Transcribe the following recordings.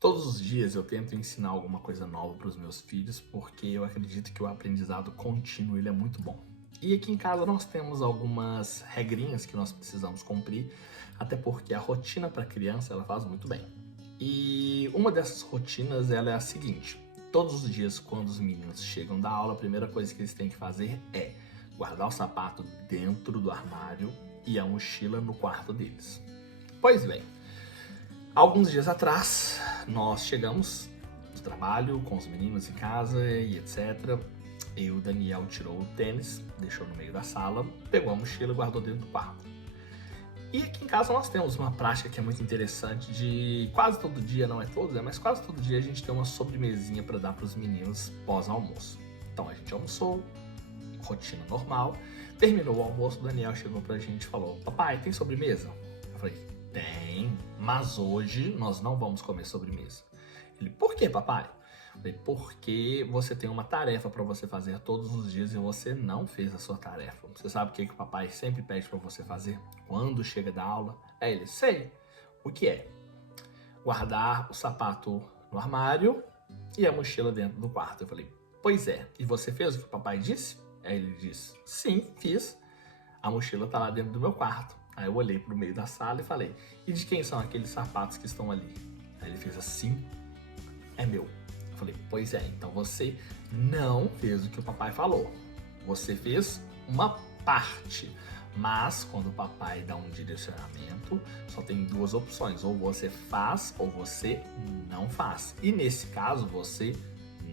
Todos os dias eu tento ensinar alguma coisa nova para os meus filhos, porque eu acredito que o aprendizado contínuo ele é muito bom. E aqui em casa nós temos algumas regrinhas que nós precisamos cumprir, até porque a rotina para criança ela faz muito bem. E uma dessas rotinas ela é a seguinte: todos os dias quando os meninos chegam da aula, a primeira coisa que eles têm que fazer é guardar o sapato dentro do armário e a mochila no quarto deles. Pois bem, alguns dias atrás, nós chegamos do trabalho com os meninos em casa e etc. E o Daniel tirou o tênis, deixou no meio da sala, pegou a mochila e guardou dentro do quarto. E aqui em casa nós temos uma prática que é muito interessante de quase todo dia, não é todo, né? Mas quase todo dia a gente tem uma sobremesinha para dar para os meninos pós-almoço. Então a gente almoçou, rotina normal, terminou o almoço, o Daniel chegou pra gente e falou: "Papai, tem sobremesa?" Eu falei: "Tem, mas hoje nós não vamos comer sobremesa." Ele: "Por quê, papai?" Eu falei: "Porque você tem uma tarefa para você fazer todos os dias e você não fez a sua tarefa. Você sabe o que o papai sempre pede para você fazer quando chega da aula?" Aí ele: "Sei. O que é?" "Guardar o sapato no armário e a mochila dentro do quarto." Eu falei: "Pois é, e você fez o que o papai disse?" Aí ele disse: "Sim, fiz. A mochila tá lá dentro do meu quarto." Aí eu olhei pro meio da sala e falei: "E de quem são aqueles sapatos que estão ali?" Aí ele fez assim: "É meu." Eu falei: "Pois é, então você não fez o que o papai falou. Você fez uma parte. Mas quando o papai dá um direcionamento, só tem duas opções: ou você faz ou você não faz. E nesse caso você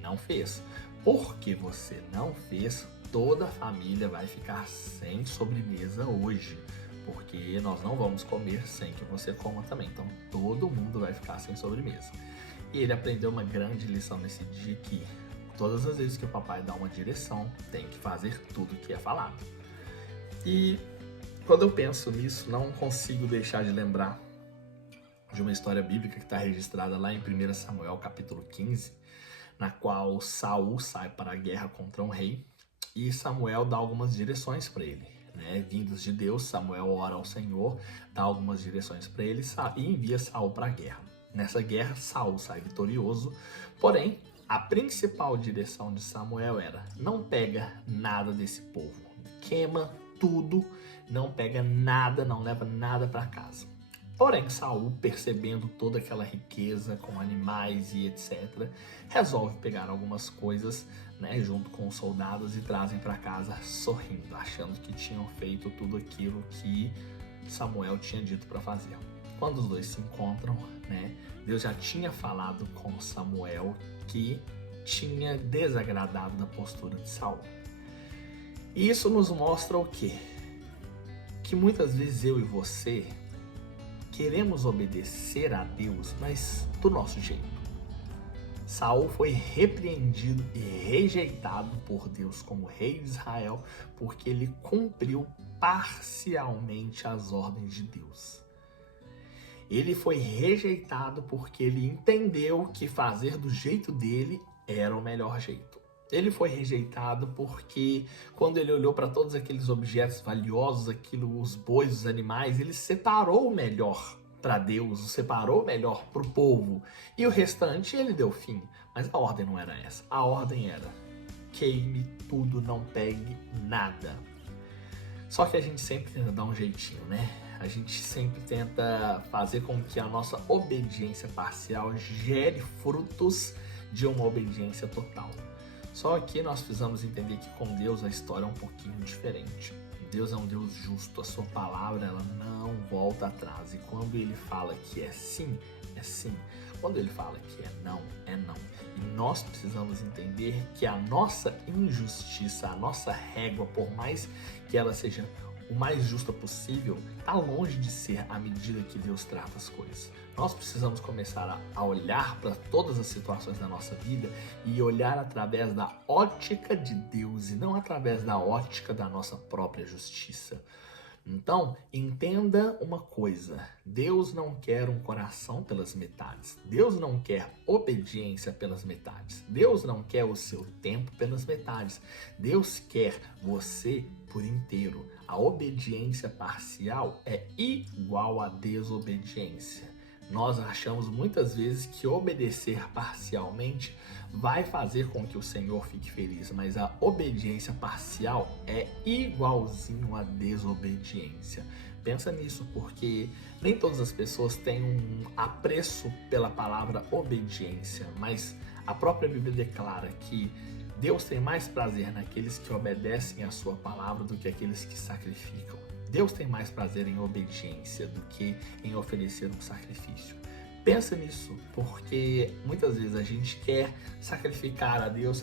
não fez. Porque você não fez, toda a família vai ficar sem sobremesa hoje. Porque nós não vamos comer sem que você coma também. Então todo mundo vai ficar sem sobremesa." E ele aprendeu uma grande lição nesse dia que todas as vezes que o papai dá uma direção, tem que fazer tudo o que é falado. E quando eu penso nisso, não consigo deixar de lembrar de uma história bíblica que está registrada lá em 1 Samuel capítulo 15, na qual Saul sai para a guerra contra um rei e Samuel dá algumas direções para ele. Vindos de Deus, Samuel ora ao Senhor, dá algumas direções para ele e envia Saul para a guerra. Nessa guerra, Saul sai vitorioso, porém, a principal direção de Samuel era: não pega nada desse povo, queima tudo, não pega nada, não leva nada para casa. Porém, Saul, percebendo toda aquela riqueza com animais e etc., resolve pegar algumas coisas, junto com os soldados e trazem para casa sorrindo, achando que tinham feito tudo aquilo que Samuel tinha dito para fazer. Quando os dois se encontram, Deus já tinha falado com Samuel que tinha desagradado da postura de Saul. E isso nos mostra o quê? Que muitas vezes eu e você queremos obedecer a Deus, mas do nosso jeito. Saul foi repreendido e rejeitado por Deus como rei de Israel porque ele cumpriu parcialmente as ordens de Deus. Ele foi rejeitado porque ele entendeu que fazer do jeito dele era o melhor jeito. Ele foi rejeitado porque quando ele olhou para todos aqueles objetos valiosos, os bois, os animais, ele separou o melhor para Deus, separou o melhor para o povo. E o restante ele deu fim. Mas a ordem não era essa. A ordem era: queime tudo, não pegue nada. Só que a gente sempre tenta dar um jeitinho, A gente sempre tenta fazer com que a nossa obediência parcial gere frutos de uma obediência total. Só que nós precisamos entender que com Deus a história é um pouquinho diferente. Deus é um Deus justo, a sua palavra ela não volta atrás. E quando ele fala que é sim, é sim. Quando ele fala que é não, é não. E nós precisamos entender que a nossa injustiça, a nossa régua, por mais que ela seja o mais justa possível, está longe de ser a medida que Deus trata as coisas. Nós precisamos começar a olhar para todas as situações da nossa vida e olhar através da ótica de Deus e não através da ótica da nossa própria justiça. Então, entenda uma coisa: Deus não quer um coração pelas metades. Deus não quer obediência pelas metades. Deus não quer o seu tempo pelas metades. Deus quer você por inteiro. A obediência parcial é igual à desobediência. Nós achamos muitas vezes que obedecer parcialmente vai fazer com que o Senhor fique feliz, mas a obediência parcial é igualzinho à desobediência. Pensa nisso, porque nem todas as pessoas têm um apreço pela palavra obediência, mas a própria Bíblia declara que Deus tem mais prazer naqueles que obedecem à sua palavra do que aqueles que sacrificam. Deus tem mais prazer em obediência do que em oferecer um sacrifício. Pensa nisso, porque muitas vezes a gente quer sacrificar a Deus,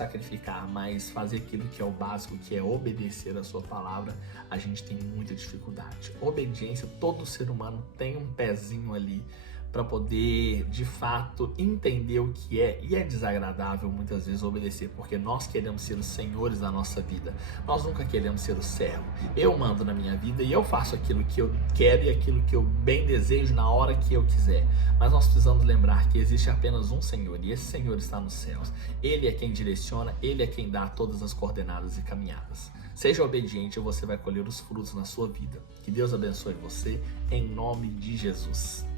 mas fazer aquilo que é o básico, que é obedecer a sua palavra, a gente tem muita dificuldade. Obediência, todo ser humano tem um pezinho ali para poder, de fato, entender o que é, e é desagradável muitas vezes obedecer, porque nós queremos ser os senhores da nossa vida, nós nunca queremos ser o servo. Eu mando na minha vida e eu faço aquilo que eu quero e aquilo que eu bem desejo na hora que eu quiser, mas nós precisamos lembrar que existe apenas um Senhor, e esse Senhor está nos céus. Ele é quem direciona, Ele é quem dá todas as coordenadas e caminhadas. Seja obediente e você vai colher os frutos na sua vida. Que Deus abençoe você, em nome de Jesus.